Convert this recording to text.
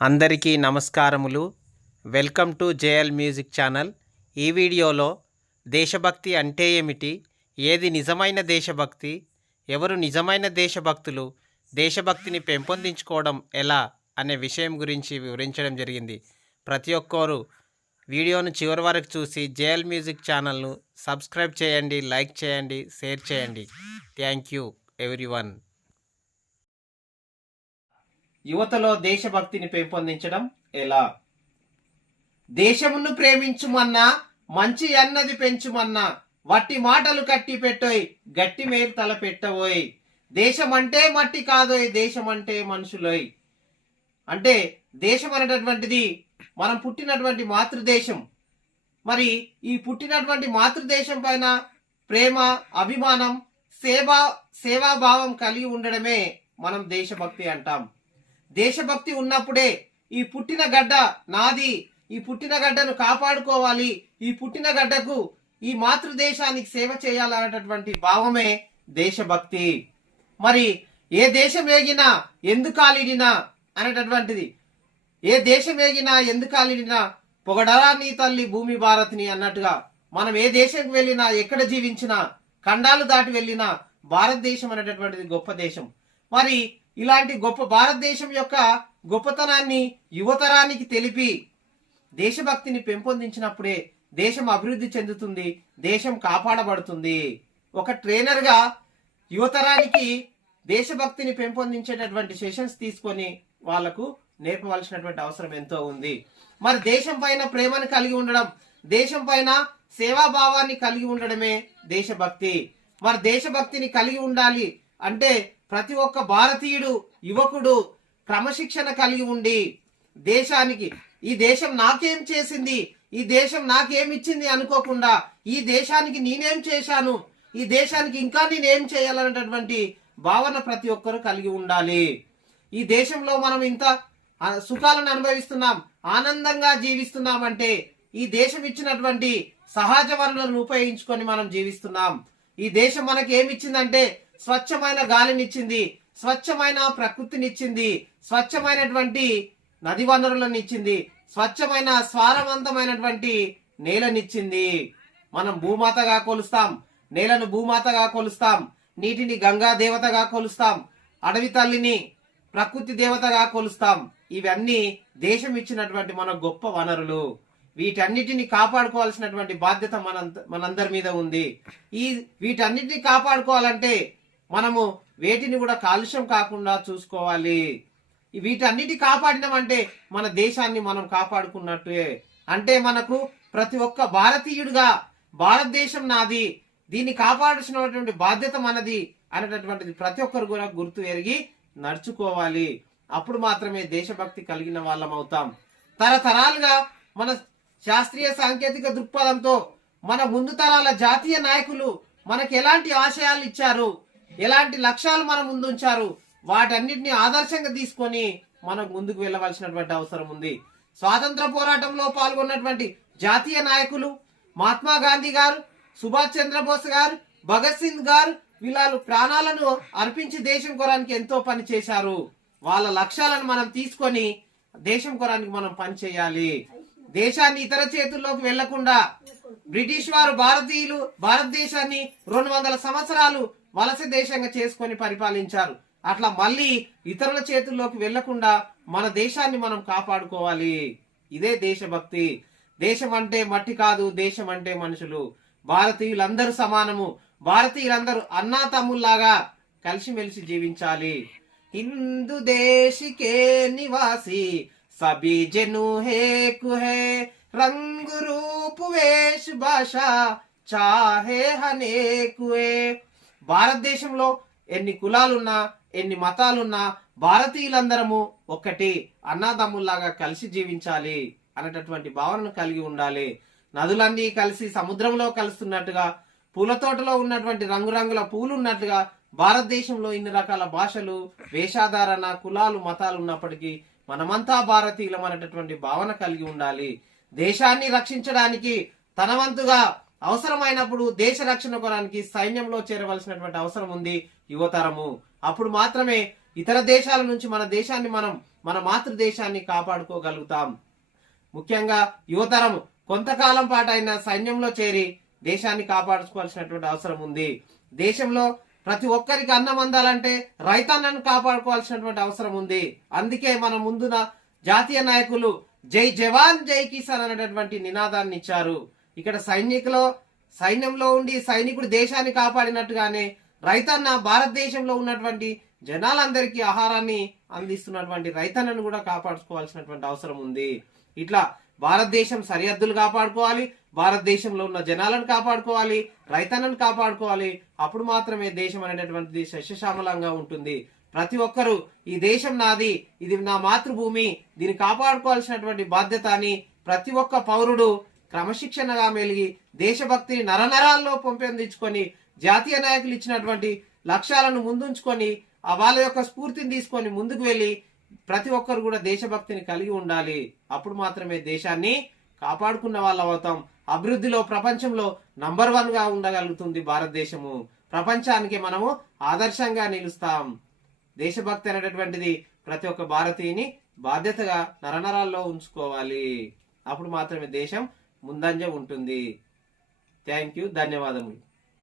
అందరికీ నమస్కారములు. Welcome to JL music channel. ఈ వీడియోలో దేశభక్తి అంటే ఏమిటి, ఏది నిజమైన దేశభక్తి, ఎవరు నిజమైన దేశభక్తులు, దేశభక్తిని పెంపొందించుకోవడం ఎలా అనే విషయం గురించి వివరించడం జరిగింది. ప్రతి ఒక్కరు వీడియోను చివరి వరకు చూసి జేఎల్ మ్యూజిక్ ఛానల్ను సబ్స్క్రైబ్ చేయండి, లైక్ చేయండి, షేర్ చేయండి. Thank you everyone. యువతలో దేశభక్తిని పెంపొందించడం ఎలా? దేశమును ప్రేమించుమన్నా, మంచి అన్నది పెంచుమన్నా, వట్టి మాటలు కట్టి పెట్టోయ్, గట్టి మేలు తల పెట్టబోయ్. దేశం అంటే మట్టి కాదోయ్, దేశం అంటే మనుషులోయ్. అంటే దేశం అనేటటువంటిది మనం పుట్టినటువంటి మాతృదేశం. మరి ఈ పుట్టినటువంటి మాతృదేశం పైన ప్రేమ, అభిమానం, సేవాభావం కలిగి ఉండడమే మనం దేశభక్తి అంటాం. దేశభక్తి ఉన్నప్పుడే ఈ పుట్టిన గడ్డ నాది, ఈ పుట్టిన గడ్డను కాపాడుకోవాలి, ఈ పుట్టిన గడ్డకు, ఈ మాతృదేశానికి సేవ చేయాలనేటటువంటి భావమే దేశభక్తి. మరి ఏ దేశం ఏగినా ఎందుకు కాలిడినా అనేటటువంటిది, ఏ దేశం ఏగినా ఎందుకు కాలిడినా పొగడరా నీ తల్లి భూమి భారత్ని అన్నట్టుగా మనం ఏ దేశంకి వెళ్ళినా, ఎక్కడ జీవించినా, ఖండాలు దాటి వెళ్ళినా భారతదేశం అనేటటువంటిది గొప్ప దేశం. మరి ఇలాంటి గొప్ప భారతదేశం యొక్క గొప్పతనాన్ని యువతరానికి తెలిపి దేశభక్తిని పెంపొందించినప్పుడే దేశం అభివృద్ధి చెందుతుంది, దేశం కాపాడబడుతుంది. ఒక ట్రైనర్గా యువతరానికి దేశభక్తిని పెంపొందించేటటువంటి సెషన్స్ తీసుకొని వాళ్లకు నేర్పవలసినటువంటి అవసరం ఎంతో ఉంది. మరి దేశం పైన ప్రేమను కలిగి ఉండడం, దేశం పైన సేవాభావాన్ని కలిగి ఉండడమే దేశభక్తి. మరి దేశభక్తిని కలిగి ఉండాలి అంటే ప్రతి ఒక్క భారతీయుడు, యువకుడు క్రమశిక్షణ కలిగి ఉండి దేశానికి, ఈ దేశం నాకేం చేసింది, ఈ దేశం నాకేమిచ్చింది అనుకోకుండా ఈ దేశానికి నేనేం చేశాను, ఈ దేశానికి ఇంకా నేనేం చేయాలనేటటువంటి భావన ప్రతి ఒక్కరు కలిగి ఉండాలి. ఈ దేశంలో మనం ఇంత సుఖాలను అనుభవిస్తున్నాం, ఆనందంగా జీవిస్తున్నామంటే ఈ దేశం ఇచ్చినటువంటి సహజ వనరులను ఉపయోగించుకొని మనం జీవిస్తున్నాం. ఈ దేశం మనకి ఏమిచ్చిందంటే స్వచ్ఛమైన గాలినిచ్చింది, స్వచ్ఛమైన ప్రకృతినిచ్చింది, స్వచ్ఛమైనటువంటి నది వనరులను ఇచ్చింది, స్వచ్ఛమైన స్వారవంతమైనటువంటి నేలనిచ్చింది. మనం భూమాతగా కొలుస్తాం, నేలను భూమాతగా కొలుస్తాం, నీటిని గంగా దేవతగా కొలుస్తాం, అడవి తల్లిని ప్రకృతి దేవతగా కొలుస్తాం. ఇవన్నీ దేశం ఇచ్చినటువంటి మన గొప్ప వనరులు. వీటన్నిటిని కాపాడుకోవాల్సినటువంటి బాధ్యత మనందరి మీద ఉంది. వీటన్నిటిని కాపాడుకోవాలంటే మనము వేటిని కూడా కాలుష్యం కాకుండా చూసుకోవాలి. వీటన్నిటి కాపాడినామంటే మన దేశాన్ని మనం కాపాడుకున్నట్టే. అంటే మనకు ప్రతి ఒక్క భారతీయుడిగా భారతదేశం నాది, దీన్ని కాపాడాల్సినటువంటి బాధ్యత మనది అనేటటువంటిది ప్రతి ఒక్కరు కూడా గుర్తు ఎరిగి నడుచుకోవాలి. అప్పుడు మాత్రమే దేశభక్తి కలిగిన వాళ్ళం అవుతాం. తరతరాలుగా మన శాస్త్రీయ సాంకేతిక దృక్పథంతో మన ముందు తరాల జాతీయ నాయకులు మనకు ఎలాంటి ఆశయాలు ఇచ్చారు, ఎలాంటి లక్ష్యాలు మన ముందు ఉంచారు, వాటన్నిటిని ఆదర్శంగా తీసుకొని మనం ముందుకు వెళ్ళవలసినటువంటి అవసరం ఉంది. స్వాతంత్ర పోరాటంలో పాల్గొన్నటువంటి జాతీయ నాయకులు మహాత్మా గాంధీ గారు, సుభాష్ చంద్రబోస్ గారు, భగత్ సింగ్ గారు వీళ్ళు ప్రాణాలను అర్పించి దేశం కొరానికి ఎంతో పని చేశారు. వాళ్ళ లక్ష్యాలను మనం తీసుకొని దేశం కొరానికి మనం పని చేయాలి. దేశాన్ని ఇతర చేతుల్లోకి వెళ్లకుండా బ్రిటిష్ వారు భారతదేశాన్ని 200 సంవత్సరాలు వలస దేశంగా చేసుకొని పరిపాలించారు. అట్లా మళ్ళీ ఇతరుల చేతుల్లోకి వెళ్లకుండా మన దేశాన్ని మనం కాపాడుకోవాలి. ఇదే దేశభక్తి. దేశం అంటే మట్టి కాదు, దేశం అంటే మనుషులు. భారతీయులందరూ సమానము, భారతీయులందరూ అన్నా తమ్ముల్లాగా కలిసిమెలిసి జీవించాలి. హిందూ దేశికే నివాసి సభీ జను హేకు హే, రంగు రూపు వేష భాష చాహే హనేకు హే. భారతదేశంలో ఎన్ని కులాలున్నా, ఎన్ని మతాలున్నా భారతీయులందరము ఒక్కటి, అన్నాదమ్ముల్లాగా కలిసి జీవించాలి అనేటటువంటి భావనను కలిగి ఉండాలి. నదులన్నీ కలిసి సముద్రంలో కలుస్తున్నట్టుగా, పూల తోటలో ఉన్నటువంటి రంగురంగుల పూలు ఉన్నట్టుగా భారతదేశంలో ఇన్ని రకాల భాషలు, వేషాధారణ, కులాలు, మతాలు ఉన్నప్పటికీ మనమంతా భారతీయులం అనేటటువంటి భావన కలిగి ఉండాలి. దేశాన్ని రక్షించడానికి తన వంతుగా అవసరమైనప్పుడు దేశ రక్షణ కొరానికి సైన్యంలో చేరవలసినటువంటి అవసరం ఉంది యువతరము. అప్పుడు మాత్రమే ఇతర దేశాల నుంచి మన దేశాన్ని మన మాతృదేశాన్ని కాపాడుకోగలుగుతాం. ముఖ్యంగా యువతరం కొంతకాలం పాటు అయినా సైన్యంలో చేరి దేశాన్ని కాపాడుకోవాల్సినటువంటి అవసరం ఉంది. దేశంలో ప్రతి ఒక్కరికి అన్నం అందాలంటే రైతన్నను కాపాడుకోవాల్సినటువంటి అవసరం ఉంది. అందుకే మన ముందున జాతీయ నాయకులు జై జవాన్ జై కిసాన్ అనేటటువంటి నినాదాన్ని ఇచ్చారు. ఇక్కడ సైన్యంలో ఉండి సైనికుడు దేశాన్ని కాపాడినట్టుగానే రైతన్న భారతదేశంలో ఉన్నటువంటి జనాలందరికీ ఆహారాన్ని అందిస్తున్నటువంటి రైతన్నను కూడా కాపాడుకోవాల్సినటువంటి అవసరం ఉంది. ఇట్లా భారతదేశం సరిహద్దులు కాపాడుకోవాలి, భారతదేశంలో ఉన్న జనాలను కాపాడుకోవాలి, రైతన్నను కాపాడుకోవాలి. అప్పుడు మాత్రమే దేశం అనేటటువంటిది సస్యశ్యామలంగా ఉంటుంది. ప్రతి ఒక్కరూ ఈ దేశం నాది, ఇది నా మాతృభూమి, దీన్ని కాపాడుకోవాల్సినటువంటి బాధ్యత అని ప్రతి ఒక్క పౌరుడు క్రమశిక్షణగా మెలిగి దేశభక్తిని నరనరాల్లో పెంపొందించుకొని జాతీయ నాయకులు ఇచ్చినటువంటి లక్ష్యాలను ముందుంచుకొని వాళ్ళ యొక్క స్ఫూర్తిని తీసుకొని ముందుకు వెళ్ళి ప్రతి ఒక్కరు కూడా దేశభక్తిని కలిగి ఉండాలి. అప్పుడు మాత్రమే దేశాన్ని కాపాడుకున్న వాళ్ళు అవుతాం. అభివృద్ధిలో ప్రపంచంలో నంబర్ 1 గా ఉండగలుగుతుంది భారతదేశము. ప్రపంచానికి మనము ఆదర్శంగా నిలుస్తాం. దేశభక్తి అనేటటువంటిది ప్రతి ఒక్క భారతీయుని బాధ్యతగా నరనరాల్లో ఉంచుకోవాలి. అప్పుడు మాత్రమే దేశం ముందంజ ఉంటుంది. థ్యాంక్ యూ, ధన్యవాదములు.